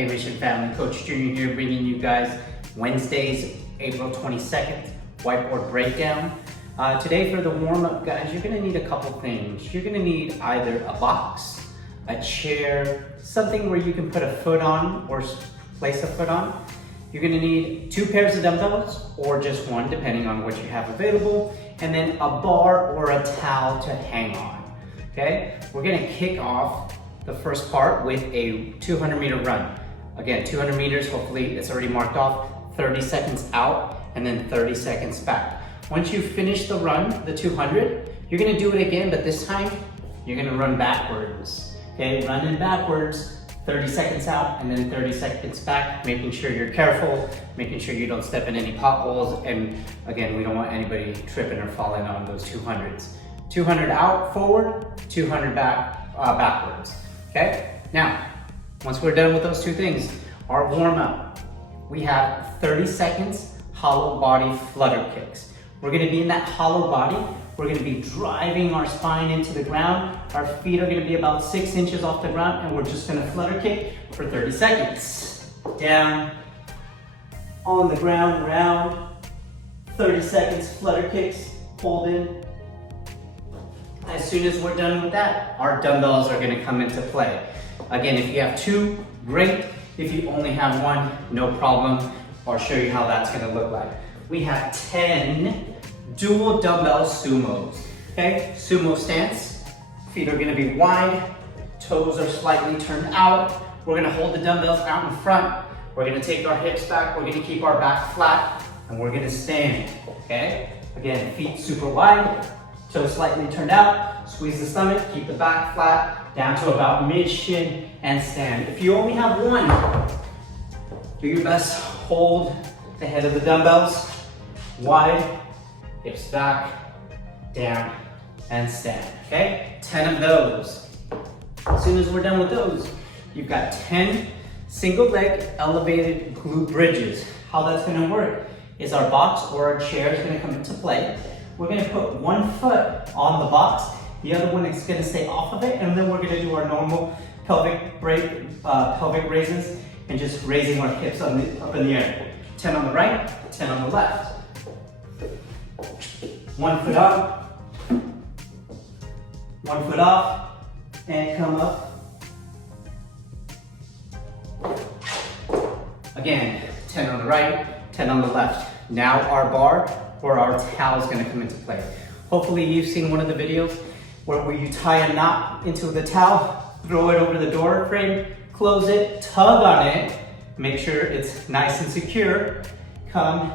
Hey Mission Family, Coach Junior here, bringing you guys Wednesday's April 22nd whiteboard breakdown. Today for the warm-up, guys, you're gonna need a couple things. You're gonna need either a box, a chair, something where you can put a foot on or place a foot on. You're gonna need 2 pairs of dumbbells or just one, depending on what you have available, and then a bar or a towel to hang on, okay? We're gonna kick off the first part with a 200-meter run. Again, 200 meters, hopefully it's already marked off, 30 seconds out, and then 30 seconds back. Once you finish the run, the 200, you're gonna do it again, but this time, you're gonna run backwards, okay? Running backwards, 30 seconds out, and then 30 seconds back, making sure you're careful, making sure you don't step in any potholes, and again, we don't want anybody tripping or falling on those 200s. 200 out, forward, 200 back, backwards. Okay, now, once we're done with those two things, our warm up, we have 30 seconds hollow body flutter kicks. We're gonna be in that hollow body. We're gonna be driving our spine into the ground. Our feet are gonna be about 6 inches off the ground, and we're just gonna flutter kick for 30 seconds. Down, on the ground, round, 30 seconds, flutter kicks, hold in. As soon as we're done with that, our dumbbells are gonna come into play. Again, if you have 2, great. If you only have 1, no problem. I'll show you how that's gonna look like. We have 10 dual dumbbell sumos, okay? Sumo stance, feet are gonna be wide, toes are slightly turned out. We're gonna hold the dumbbells out in front. We're gonna take our hips back, we're gonna keep our back flat, and we're gonna stand, okay? Again, feet super wide, toes slightly turned out, squeeze the stomach, keep the back flat, down to about mid-shin, and stand. If you only have 1, do your best, hold the head of the dumbbells, wide, hips back, down, and stand, okay? 10 of those. As soon as we're done with those, you've got 10 single leg elevated glute bridges. How that's gonna work is our box or our chair is gonna come into play. We're gonna put 1 foot on the box, the other one is gonna stay off of it, and then we're gonna do our normal pelvic raises and just raising our hips up in the air. 10 on the right, 10 on the left. 1 foot up, 1 foot off, and come up. Again, 10 on the right, 10 on the left. Now our bar or our towel is gonna come into play. Hopefully you've seen one of the videos where you tie a knot into the towel, throw it over the door frame, close it, tug on it, make sure it's nice and secure, come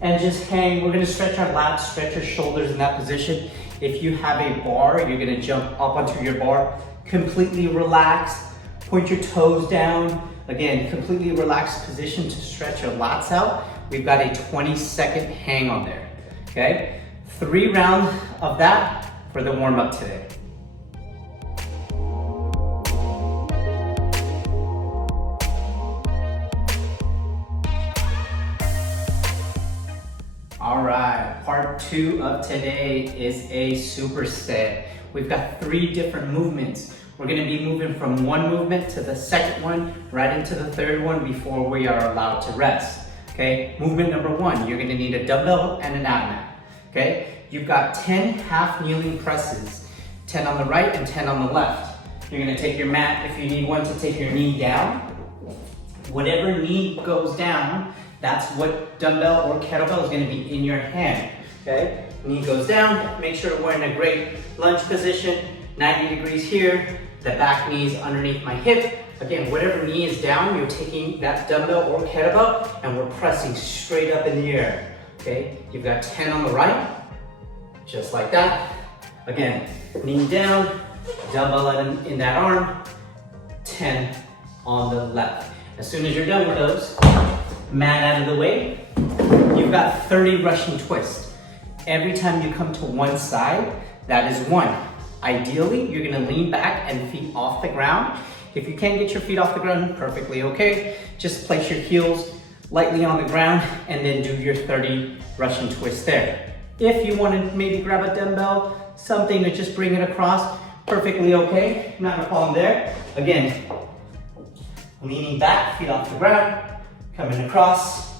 and just hang. We're gonna stretch our lats, stretch our shoulders in that position. If you have a bar, you're gonna jump up onto your bar, completely relax, point your toes down. Again, completely relaxed position to stretch your lats out. We've got a 20-second hang on there, okay? 3 rounds of that for the warm-up today. All right, part 2 of today is a superset. We've got 3 different movements. We're gonna be moving from one movement to the second one, right into the third one before we are allowed to rest. Okay, movement number 1, you're gonna need a dumbbell and an ab mat. Okay, you've got 10 half kneeling presses, 10 on the right and 10 on the left. You're gonna take your mat, if you need one, to take your knee down. Whatever knee goes down, that's what dumbbell or kettlebell is gonna be in your hand. Okay, knee goes down, make sure we're in a great lunge position, 90 degrees here, the back knee is underneath my hip. Again, whatever knee is down, you're taking that dumbbell or kettlebell and we're pressing straight up in the air, okay? You've got 10 on the right, just like that. Again, knee down, dumbbell in that arm, 10 on the left. As soon as you're done with those, mat out of the way, you've got 30 Russian twists. Every time you come to one side, that is 1. Ideally, you're gonna lean back and feet off the ground. If you can't get your feet off the ground, perfectly okay. Just place your heels lightly on the ground and then do your 30 Russian twists there. If you want to maybe grab a dumbbell, something to just bring it across, perfectly okay, not a problem there. Again, leaning back, feet off the ground, coming across.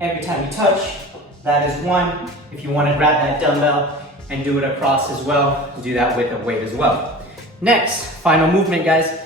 Every time you touch, that is one. If you want to grab that dumbbell and do it across as well, do that with a weight as well. Next, final movement, guys.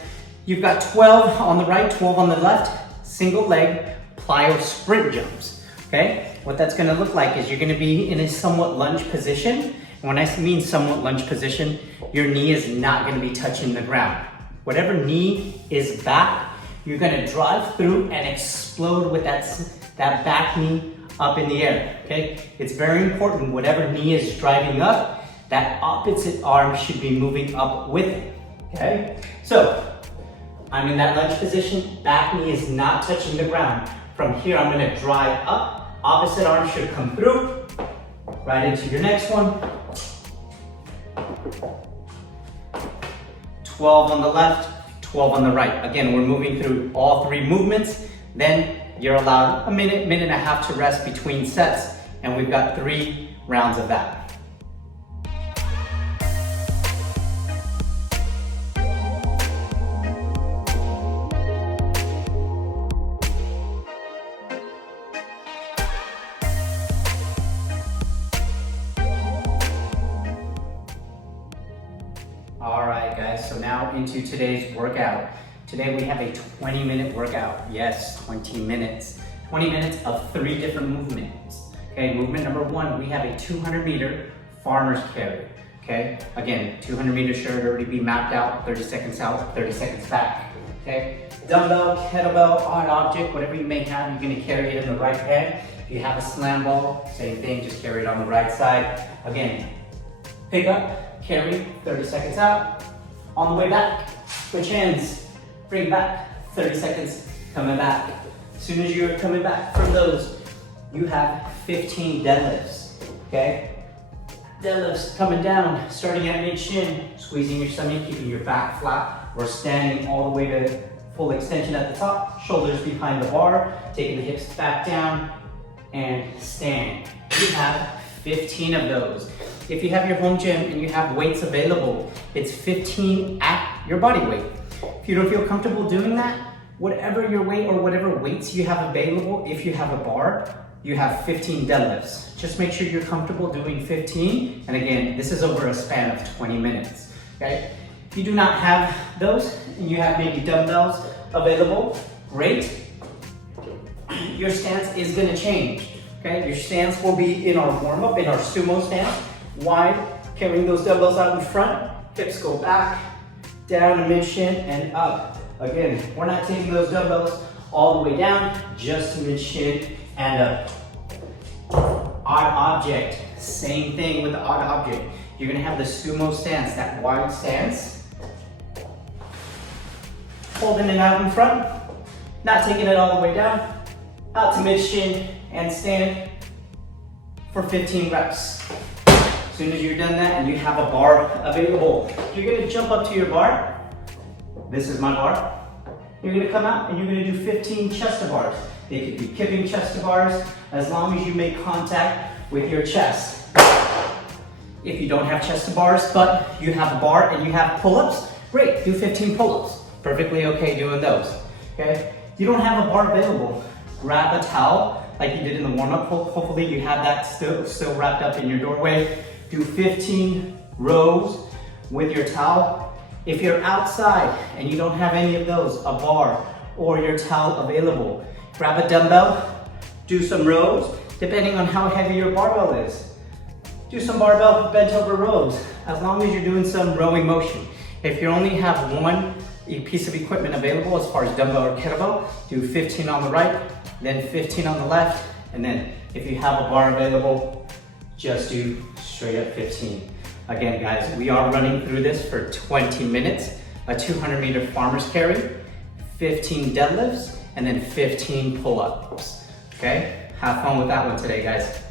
You've got 12 on the right, 12 on the left, single leg plyo sprint jumps, okay? What that's gonna look like is you're gonna be in a somewhat lunge position. And when I mean somewhat lunge position, your knee is not gonna be touching the ground. Whatever knee is back, you're gonna drive through and explode with that back knee up in the air, okay? It's very important, whatever knee is driving up, that opposite arm should be moving up with it, okay? So, I'm in that lunge position, back knee is not touching the ground. From here, I'm gonna drive up, opposite arm should come through, right into your next one. 12 on the left, 12 on the right. Again, we're moving through all three movements. Then you're allowed a minute, minute and a half to rest between sets, and we've got 3 rounds of that. All right, guys, so now into today's workout. Today we have a 20-minute workout. Yes, 20 minutes. 20 minutes of 3 different movements. Okay, movement number 1, we have a 200-meter farmer's carry. Okay, again, 200 meters should already be mapped out, 30 seconds out, 30 seconds back. Okay, dumbbell, kettlebell, odd object, whatever you may have, you're gonna carry it in the right hand. If you have a slam ball, same thing, just carry it on the right side. Again, pick up, carry, 30 seconds out. On the way back, switch hands, bring back, 30 seconds, coming back. As soon as you're coming back from those, you have 15 deadlifts, okay? Deadlifts coming down, starting at mid-shin, squeezing your stomach, keeping your back flat, or standing all the way to full extension at the top, shoulders behind the bar, taking the hips back down, and stand. You have 15 of those. If you have your home gym and you have weights available, it's 15 at your body weight. If you don't feel comfortable doing that, whatever your weight or whatever weights you have available, if you have a bar, you have 15 deadlifts. Just make sure you're comfortable doing 15. And again, this is over a span of 20 minutes, okay? If you do not have those and you have maybe dumbbells available, great. Your stance is gonna change, okay? Your stance will be in our warm-up, in our sumo stance, wide, carrying those dumbbells out in front, hips go back, down to mid-shin and up. Again, we're not taking those dumbbells all the way down, just to mid-shin and up. Odd object, same thing with the odd object. You're gonna have the sumo stance, that wide stance. Holding it out in front, not taking it all the way down, out to mid-shin and stand for 15 reps. As soon as you're done that and you have a bar available, you're gonna jump up to your bar. This is my bar. You're gonna come out and you're gonna do 15 chest to bars. They could be kipping chest to bars as long as you make contact with your chest. If you don't have chest to bars, but you have a bar and you have pull-ups, great, do 15 pull-ups. Perfectly okay doing those, okay? You don't have a bar available, grab a towel like you did in the warm-up. Hopefully you have that still wrapped up in your doorway. Do 15 rows with your towel. If you're outside and you don't have any of those, a bar or your towel available, grab a dumbbell, do some rows, depending on how heavy your barbell is. Do some barbell bent over rows, as long as you're doing some rowing motion. If you only have one piece of equipment available as far as dumbbell or kettlebell, do 15 on the right, then 15 on the left, and then if you have a bar available, just do straight up 15. Again, guys, we are running through this for 20 minutes, a 200-meter farmer's carry, 15 deadlifts, and then 15 pull-ups, okay? Have fun with that one today, guys.